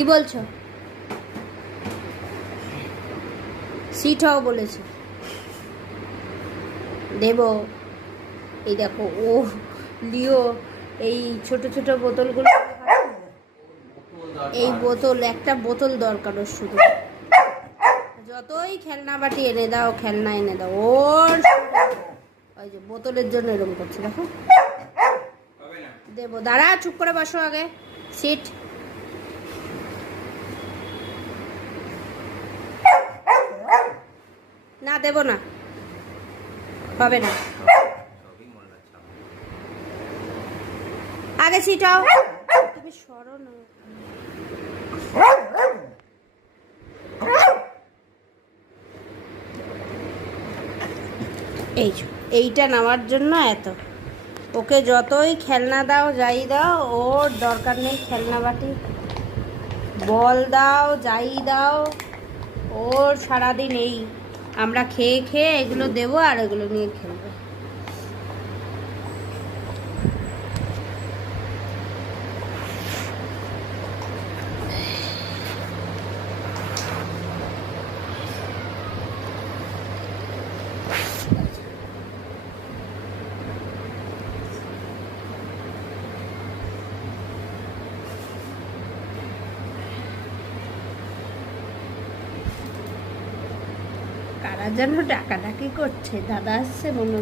কি বলছো? সিট হও বলেছে। দেব। এই দেখো ও লিও এই ছোট ছোট বোতলগুলো, এই বোতল, একটা বোতল দরকার ওর শুধু। যতই খেলনা বাটি এনে দাও, খেলনা এনে দাও, ওর ওই যে বোতলের জন্য এরকম করছে দেখো। দেবো, দাঁড়া, চুপ করে বসো আগে। সিট। না, দেব না, হবে না। আগে সিট হও। তুমি সরো না। এইটা নেওয়ার জন্য এত, ওকে যতই খেলনা দাও, যাই দাও, ওর দরকার নেই খেলনা বাটি, বল দাও, যাই দাও, ওর সারাদিন এই আমরা খেয়ে খেয়ে এগুলো দেবো আর এগুলো নিয়ে খেলবে। কারা যেন ডাকাডাকি করছে, দাদা আসছে মনে